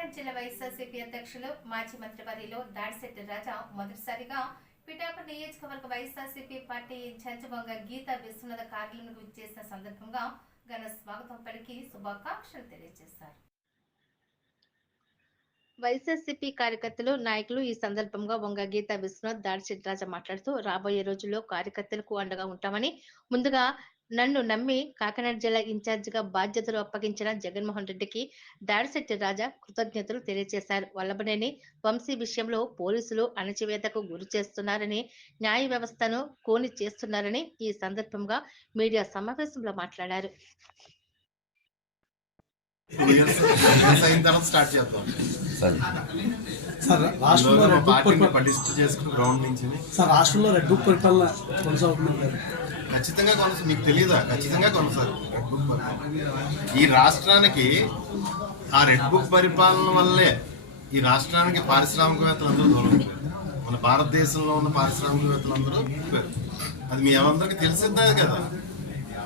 కాకినాడ జిల్లా వైఎస్ఆర్సీపీ అధ్యక్షులు మాజీ మంత్రి వర్యులు దాడిశెట్టి రాజా మొదటిసారిగా పిఠాపు నియోజకవర్గ YSRCP party incharge Vanga Geetha Viswanath కార్యాలయంకు చేసిన సందర్భంగా ఘన స్వాగతం పలికి శుభాకాంక్షలు తెలియజేశారు. వైఎస్ఆర్సీపీ కార్యకర్తలు నాయకులు ఈ సందర్భంగా వంగ గీత విశ్వనాథ్ దాడిశెట్టి రాజా మాట్లాడుతూ రాబోయే రోజుల్లో కార్యకర్తలకు అండగా ఉంటామని ముందుగా నన్ను నమ్మి కాకినాడ జిల్లా ఇన్ఛార్జిగా బాధ్యతలు అప్పగించిన జగన్మోహన్ రెడ్డికి దాడిశెట్టి రాజా కృతజ్ఞతలు తెలియజేశారు. వల్లభనేని వంశీ విషయంలో పోలీసులు అణచివేతకు గురి చేస్తున్నారని న్యాయ వ్యవస్థను కోని చేస్తున్నారని ఈ సందర్భంగా మీడియా సమావేశంలో మాట్లాడారు. స్టార్ట్ చేద్దాం. సరే. రాష్ట్రంలో రెడ్ బుక్ పటిష్ట చేసుకుని గ్రౌండ్ నుంచి సార్ రాష్ట్రంలో రెడ్ బుక్ పరిపాలన కొనసాగుతుంది సార్. ఖచ్చితంగా కొనసాగు మీకు తెలియదా ఖచ్చితంగా కొనసాగు రెడ్ బుక్ పరిపాలన. ఈ రాష్ట్రానికి ఆ రెడ్ బుక్ పరిపాలన వల్లే ఈ రాష్ట్రానికి పారిశ్రామికవేత్తలందరూ దూరం అయిపోయారు. మన భారతదేశంలో ఉన్న పారిశ్రామికవేత్తలందరూ అయిపోయారు. అది మీ అందరికీ తెలిసిద్దే కదా.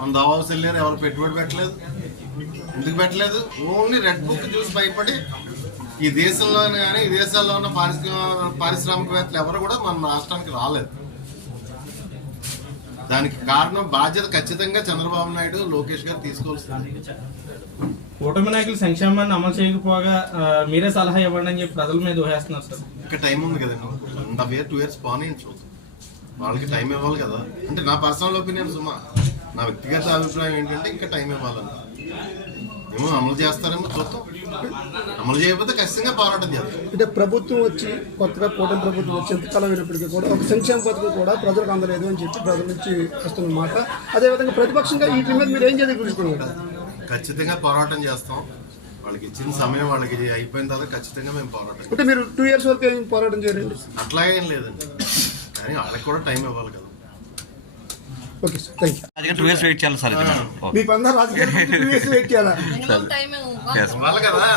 మన దావాస్ వెళ్ళారు ఎవరు పెట్టుబడి పెట్టలేదు? ఎందుకు పెట్టలేదు? ఓన్లీ రెడ్ బుక్ చూసి భయపడి ఈ దేశంలో కానీ ఈ దేశాల్లో ఉన్న పారిశ్రామిక పారిశ్రామికవేత్తలు ఎవరు కూడా మన రాష్ట్రానికి రాలేదు. దానికి కారణం బాధ్యత ఖచ్చితంగా చంద్రబాబు నాయుడు లోకేష్ గారు తీసుకోవాల్సింది. కూటమి నాయకులు సంక్షేమాన్ని అమలు చేయకపోగా మీరే సలహా ఇవ్వండి అని చెప్పి ప్రజల మీద ఊహేస్తున్నారు సార్. ఇంకా టైం ఉంది కదండి. One half year two years పోనీ చూద్దాం. వాళ్ళకి టైం ఇవ్వాలి కదా. అంటే నా పర్సనల్ ఒపీనియన్ సుమా నా వ్యక్తిగత అభిప్రాయం ఏంటంటే ఇంకా టైం ఇవ్వాలని ఏమో అమలు చేస్తారేమో చూద్దాం. అమలు చేయకపోతే ఖచ్చితంగా పోరాటం చేద్దాం అంటే ప్రభుత్వం వచ్చి కొత్తగా కూటమి ప్రభుత్వం వచ్చి ఎంతకాలం అయినప్పటికీ కూడా ఒక సంక్షేమ పథకం కూడా ప్రజలకు అందలేదు అని చెప్పి ప్రజల నుంచి వస్తున్న మాట. అదేవిధంగా ప్రతిపక్షంగా వీటి మీద మీరు ఏం చేయదలుచుకున్నారు ఖచ్చితంగా పోరాటం చేస్తాం. వాళ్ళకి ఇచ్చిన సమయం వాళ్ళకి అయిపోయిన తర్వాత ఖచ్చితంగా మేము పోరాటం చేస్తాం. అంటే మీరు టూ ఇయర్స్ వరకు ఏం పోరాటం చేయండి అట్లాగేం లేదండి. కానీ వాళ్ళకి కూడా టైం ఇవ్వాలి కదా. ఓకే సార్ థ్యాంక్ యూ అది టూ ఇయర్స్ వెయిట్ చేయాలి సార్ ఇది. ఓకే. రాజకీయాలు వెయిట్ చేయాలా? Yes. ఇవ్వాలి కదా.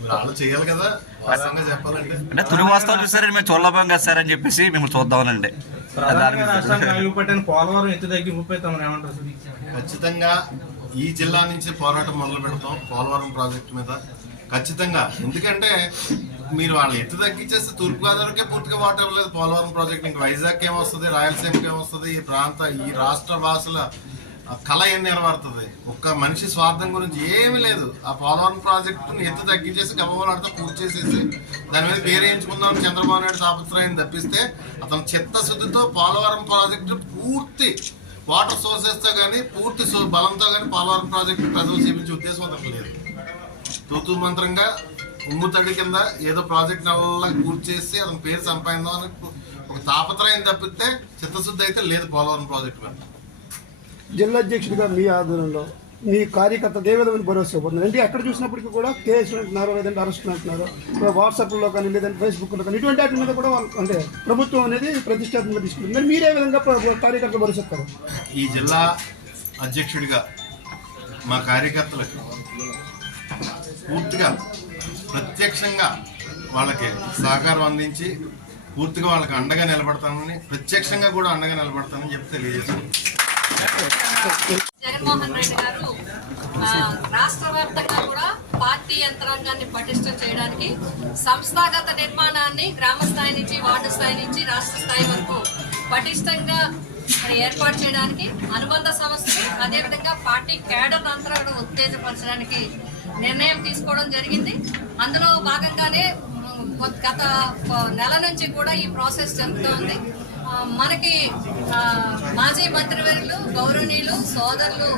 మీరు వాళ్ళు చేయాలి కదా. వాస్తవంగా చెప్పాలంటే. అంటే తుని వాస్తవం చూసారని మేము చూడలేపాం కదా సార్ అని చెప్పేసి మేము చూద్దామనండి. ప్రధానంగా రాష్ట్రానికి ఆగిపోయిన పోలవరం ఎత్తు తమరు ఏమంటారు సార్? ఖచ్చితంగా ఈ జిల్లా నుంచి పోరాటం మొదలు పెడతాం పోలవరం ప్రాజెక్టు మీద. ఖచ్చితంగా. ఎందుకంటే మీరు వాళ్ళు ఎత్తు తగ్గించేస్తే తూర్పుగోదావరికే పూర్తిగా వాటర్ ఇవ్వలేదు. పోలవరం ప్రాజెక్ట్ ఇంకా వైజాగ్ ఏమొస్తుంది రాయలసీమకి ఏమొస్తుంది ఈ ప్రాంత ఈ రాష్ట్ర భాషల కళ ఏం నెరవేరుతుంది ఒక్క మనిషి స్వార్థం గురించి ఏమీ లేదు. ఆ పోలవరం ప్రాజెక్టుని ఎత్తు తగ్గించేసి గబగబలాడితే పూర్తి చేసేసి దాని మీద పేరు చంద్రబాబు నాయుడు తాపత్రయం తప్పిస్తే అతను చిత్తశుద్ధితో పోలవరం ప్రాజెక్టు పూర్తి వాటర్ సోర్సెస్తో కానీ పూర్తి బలంతో కానీ పోలవరం ప్రాజెక్టు ప్రజలు చూపించే ఉద్దేశం అతను లేదు. తూతూ మంత్రంగా ఉమ్ముతడి కింద ఏదో ప్రాజెక్ట్ నల్లా పూర్తి చేసి అతని పేరు సంపాదిందాం అని ఒక తాపత్రయం తప్పితే చిత్తశుద్ధి అయితే లేదు పోలవరం ప్రాజెక్టు మీద జిల్లా అధ్యక్షుడిగా మీ ఆధ్వర్యంలో మీ కార్యకర్తలు ఏ విధమైన భరోసా ఇవ్వబోతున్నారు అంటే ఎక్కడ చూసినప్పటికీ కూడా కేసులు అంటున్నారు లేదంటే అరెస్టులు అంటున్నారు. వాట్సాప్లో కానీ లేదంటే ఫేస్బుక్లో కానీ ఇటువంటి వాటి మీద కూడా వాళ్ళు అంటే ప్రభుత్వం అనేది ప్రతిష్టాత్మకంగా తీసుకుంటుంది మరి మీరే విధంగా కార్యకర్తలు భరోసా ఈ జిల్లా అధ్యక్షుడిగా మా కార్యకర్తలకు పూర్తిగా ప్రత్యక్షంగా వాళ్ళకి సహకారం అందించి పూర్తిగా వాళ్ళకి అండగా నిలబడతానని ప్రత్యక్షంగా కూడా అండగా నిలబడతానని చెప్పి తెలియజేస్తాను జగన్మోహన్ రెడ్డి గారు రాష్ట్ర వ్యాప్తంగా కూడా పార్టీ యంత్రాంగాన్ని పటిష్టం చేయడానికి సంస్థాగత నిర్మాణాన్ని గ్రామ స్థాయి నుంచి వార్డు స్థాయి నుంచి రాష్ట్ర స్థాయి వరకు పటిష్టంగా మరి ఏర్పాటు చేయడానికి అనుబంధ సంస్థలు అదేవిధంగా పార్టీ క్యాడర్ అంతా కూడా ఉత్తేజపరచడానికి నిర్ణయం తీసుకోవడం జరిగింది. అందులో భాగంగానే గత నెల నుంచి కూడా ఈ ప్రాసెస్ జరుగుతోంది. మనకి మాజీ మంత్రివర్యులు గౌరవనీయులు సోదరులు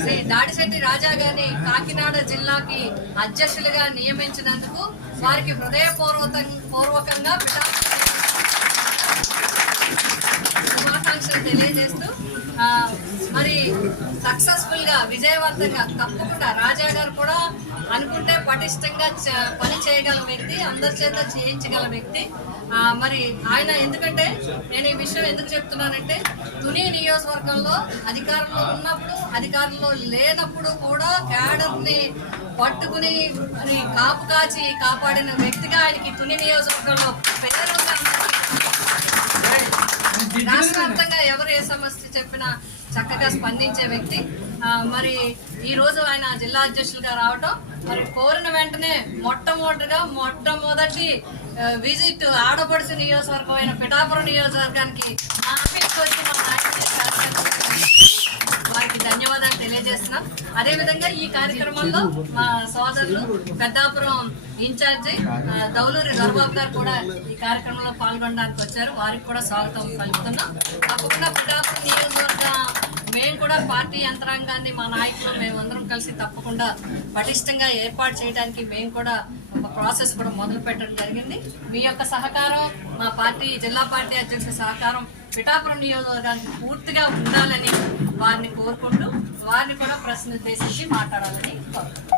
శ్రీ దాడిశెట్టి రాజా గారిని కాకినాడ జిల్లాకి అధ్యక్షులుగా నియమించినందుకు వారికి హృదయపూర్వక పూర్వకంగా పిఠా- శుభాకాంక్షలు తెలియజేస్తూ మరి సక్సెస్ఫుల్గా విజయవంతంగా తప్పకుండా రాజా గారు కూడా అనుకుంటే పటిష్టంగా చ- పని చేయగల వ్యక్తి అందరి చేత చేయించగల వ్యక్తి. మరి ఆయన ఎందుకంటే నేను ఈ విషయం ఎందుకు చెప్తున్నానంటే తుని నియోజకవర్గంలో అధికారంలో ఉన్నప్పుడు అధికారంలో లేనప్పుడు కూడా క్యాడర్ని పట్టుకుని మరి కాపు కాచి కాపాడిన వ్యక్తిగా ఆయనకి తుని నియోజకవర్గంలో పేరు రాష్ట్ర వ్యాప్తంగా ఎవరు ఏ సమస్య చెప్పినా చక్కగా స్పందించే వ్యక్తి. మరి ఈ రోజు ఆయన జిల్లా అధ్యక్షులుగా రావటం మరి కోరిన వెంటనే మొట్టమొదటిగా మొట్టమొదటి విజిట్ ఆడపడుచు నియోజకవర్గం అయిన పిఠాపురం నియోజకవర్గానికి మా ఆఫీస్కి వచ్చి మా వారికి ధన్యవాదాలు తెలియజేస్తున్నాం. అదే విధంగా ఈ కార్యక్రమంలో మా సోదరులు పెద్దాపురం ఇన్ఛార్జి దౌలూరి దొరబాబు గారు కూడా ఈ కార్యక్రమంలో పాల్గొనడానికి వచ్చారు. వారికి కూడా స్వాగతం పలుకుతున్నాం. కూడా పార్టీ యంత్రాంగాన్ని మా నాయకులు మేమందరం కలిసి తప్పకుండా పటిష్టంగా ఏర్పాటు చేయడానికి మేము కూడా ఒక ప్రాసెస్ కూడా మొదలు పెట్టడం జరిగింది. మీ యొక్క సహకారం మా పార్టీ జిల్లా పార్టీ అధ్యక్షుల సహకారం పిఠాపురం నియోజకవర్గానికి పూర్తిగా ఉండాలని వారిని కోరుకుంటూ వారిని కూడా ప్రశ్న ఉద్దేశించి మాట్లాడాలని కోరుకుంటున్నాను